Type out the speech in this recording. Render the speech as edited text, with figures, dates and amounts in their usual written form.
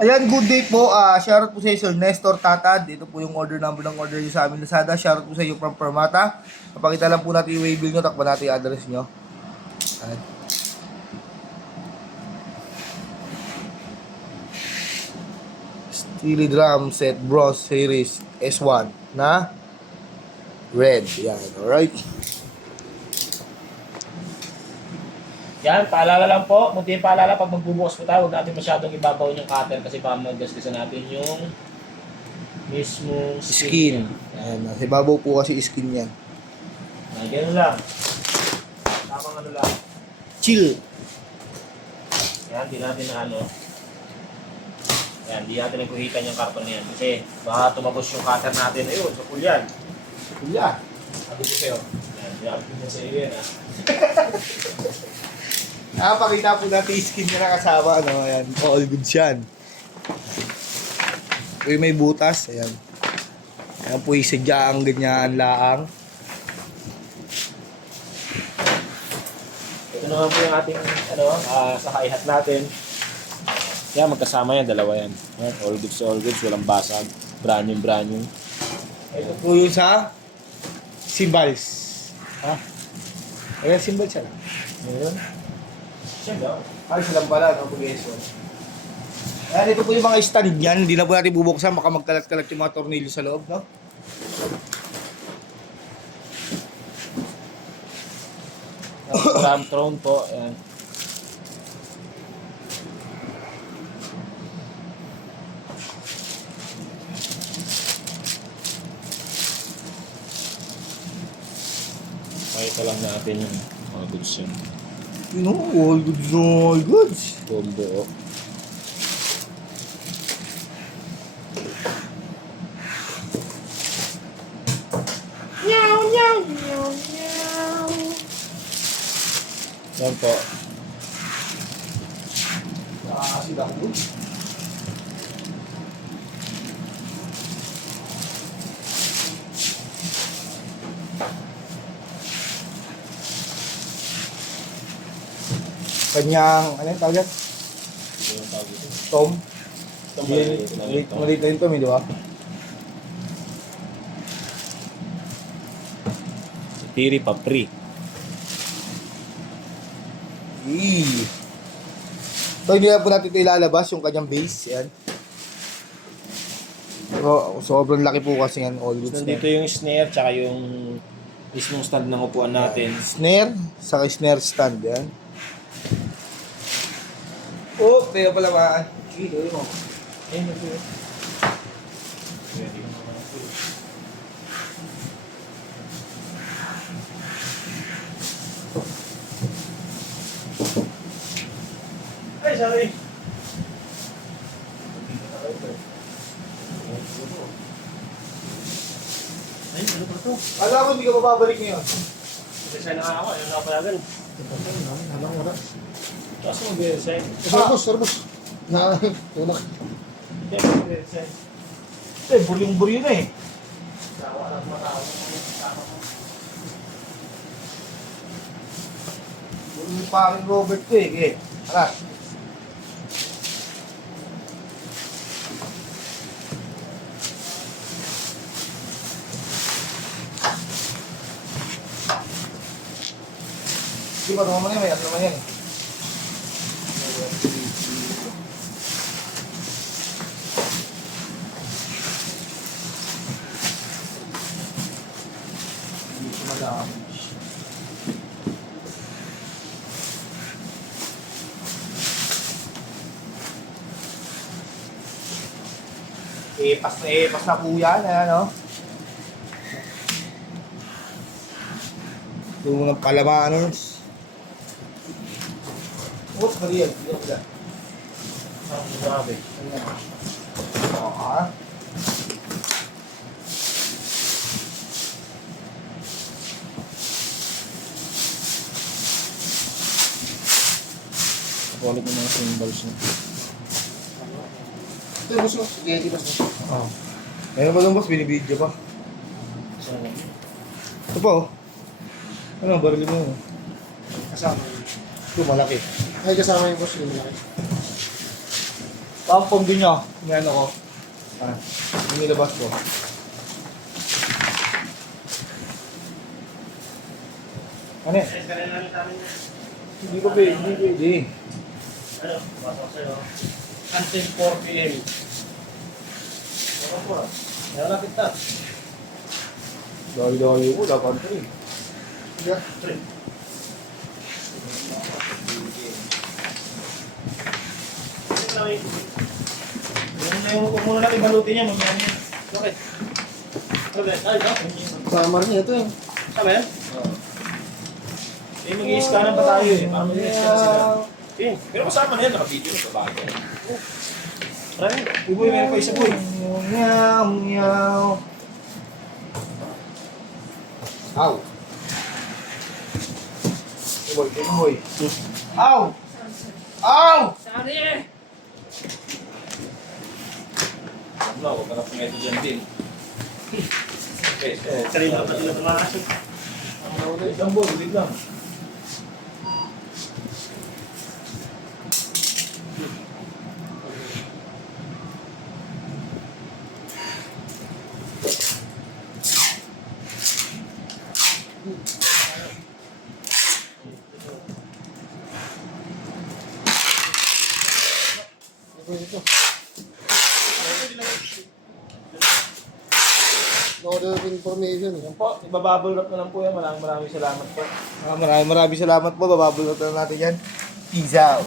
Ayan, good day po. Shoutout po sa Sir Nestor Tatad. Ito po yung order number ng order nyo sa amin Lazada. Shoutout po sa iyo from Permata. Kapakita lang po natin yung waybill nyo. Takpan natin yung address nyo. Ayan. Steely Drum Set Bronze Series S1 na red. Yan, alright. Yan, paalala lang po. Munting paalala pag magbubukas po tayo, huwag natin masyadong ibabaw yung cutter kasi baka maggasgasan natin yung mismong Skin. Ayan, nasa ibabaw po kasi skin yan. Ganun lang. Tamang ano lang. Chill. Yan, di natin na ano. Yan, di natin nagkuhitan yung karton na yan. Kasi baka tumagos yung cutter natin. Ayun, sa pulyan. Yan. Sabi ko sa'yo. Yan, sinabi ko sa iyo yan ha. Nakapakita po natin yung skin na kasama. Ano, ayan. All goods yan. Uy, may butas. Ayan. Ayan po yung sadyang ganyan laang. Ito naman po yung ating ano, sa kaihat natin. Yan, magkasama yan, dalawa yan. Yan, all goods, walang basag. Brand new. Ito po yung sa cymbals. Ha? Ayan, cymbals siya lang. Ngayon, siya daw. Ay, siya lang pala. No? Pag-eso. Ayan, ito po yung mga stand yan. Hindi na po natin bubuksan. Baka magkalat-kalat yung mga tornilyo sa loob, no? Ram throne po. Ayan. Pakita lang natin yung mga goods yun. You know, all goods, all goods. Combo. Yan po. Nakakasid ako. Kanyang, ano yung tawag yan? Ito yung tawag ito. Tom. Ito maliit lang ito. Maliit na yung Tom, di ba? Tiri papri. So, hindi na po natin ito ilalabas, yung kanyang base. Yan. Sobrang laki po kasi yan, all goods. Nandito yung snare tsaka yung mismong stand ng upuan natin. Snare, saka snare stand. Yan. Oh, tayo pala ba? Ito mo. Ayun na po. Ay, sorry. Ay, ano ba ito? Alam ko, hindi ka mababalik ngayon. Design na nga ako. Ayun na ako payagan. Tapos mo mag-design. Sorbos. Tulak. Hindi, mag-design. Buryong-buryo na eh. Yung paring Robert ko eh. Tara. Di ba naman yan? May ano naman yan eh. Hindi ko madami. Epas na po yan, ano? Yung mga palamanos. What's ba yan? Ang grabe. Ah. Quality ng mga symbols niya. Ito, boss mo. Sige, boss mo. Oo. Meron ba doon, boss? Binibidyo pa. So, Ito pa, oh. Ano, barili mo. Kasama. Ito, malaki. Ay, kasama yung boss yung malaki. Pampong din nyo. May ano ko. Yung nilabas ko. Ano yan? Hindi ko pwede. Hindi pwede. Ano? Pasok sa'yo. Until 4 p.m. Ano po? Nalapit na. Dahil-dahil ko. Dapat ko rin. Huwag muna natin balutin yan. Mamaya niya. Okay. Okay. Ay, Summer niya ito eh. Tama yan? Eh, mag-i-scanan pa tayo eh. Para mag-i-scan sila. Eh, pero kasama na yan. Naka-video na sa bagay. Marami. Uboy, meron pa isa boy. Meow, meow. Ow. Boy, boy. Ow! Ow! Sari eh! Ano, huwag ka na pumeto dyan din. Okay, so, kanina pa sila tumakasok. Isang boy, ulit lang. Order of information. Yan po, ibabubble wrap na lang po yan. Maraming salamat po. Maraming salamat po. Bababulot na natin yan. Peace out.